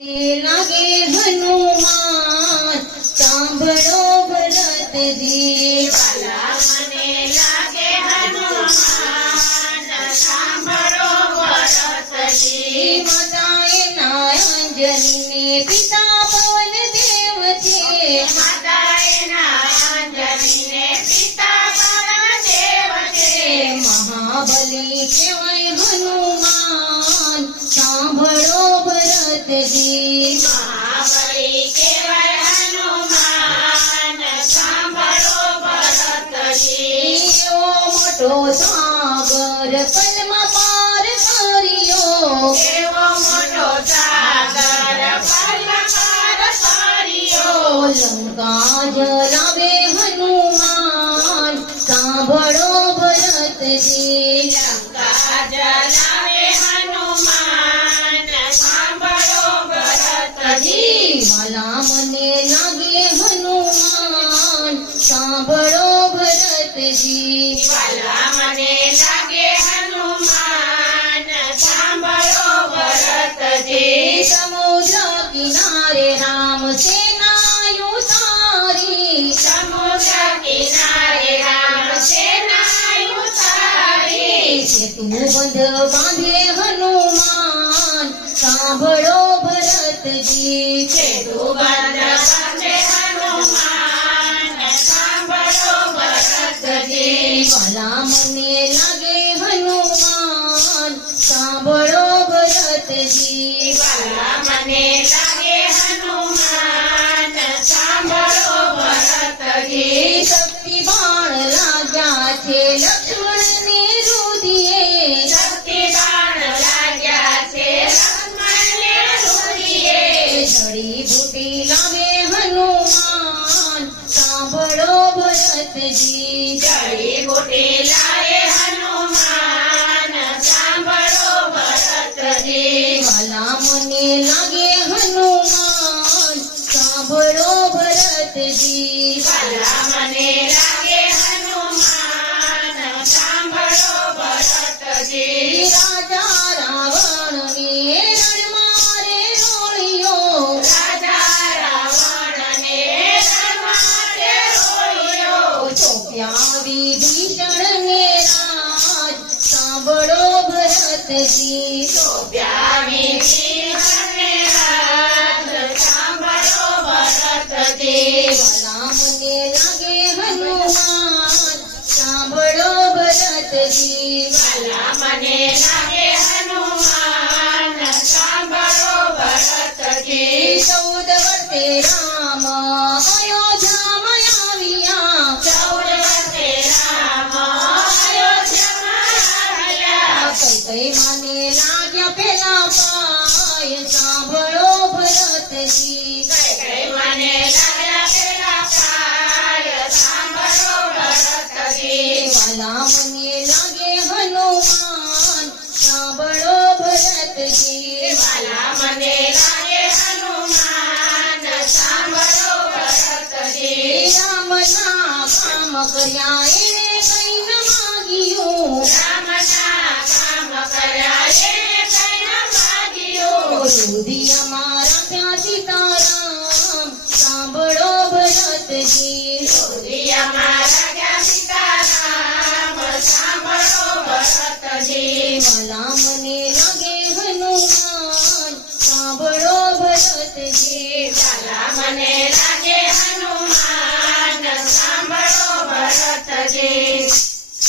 લાગે હનુમાન સાંભળો ભરતજી વાલા મને લાગે હનુમાન સાંભળો ભરતજી માતાએ નાયંજલીને પિતા પવન દેવ છે. માતાએ પિતા પવન દેવ છે. મહાબલી કહેવાય સાગર પલમાં પાર કર્યો એવો મોટો સાગર પર્વત કર્યો લંકા જલાવે હનુમાન સાંભળો ભરતજી લંકા જલાવે હનુમાન ઉતારી સેતુ બંધ બાંધે હનુમાન સાંભળો ભરતજી સેતુ બંધ બાંધે હનુમાન સાંભળો ભરતજી વાલા મને લાગે હનુમાન સાંભળો ભરતજી વાલા મને લાગે ભરતજી જડીબુટી લાવે હનુમાન સાંભળો ભરતજી વાલા મને લાગે હનુમાન સાંભળો ભરતજી વાલા મને લાગે ચોપ્યા વિભીષણને રાજ. સાંભળો ભરતજી. પ્યારી વિભીષણને રાજ. સાંભળો ભરતજી. વાલા મને લાગે હનુમાન. સાંભળો ભરતજી. વાલા મને લાગે હનુમાન. સાંભળો ભરતજી. ચૌદ વર્ષે રામ કઈ મને લાગ્યા પેલા પાય સાંભળો ભરતજી કઈ ન માગ્યું રુધિયામાં રાખ્યા ભરતજી મને લાગે હનુમાન.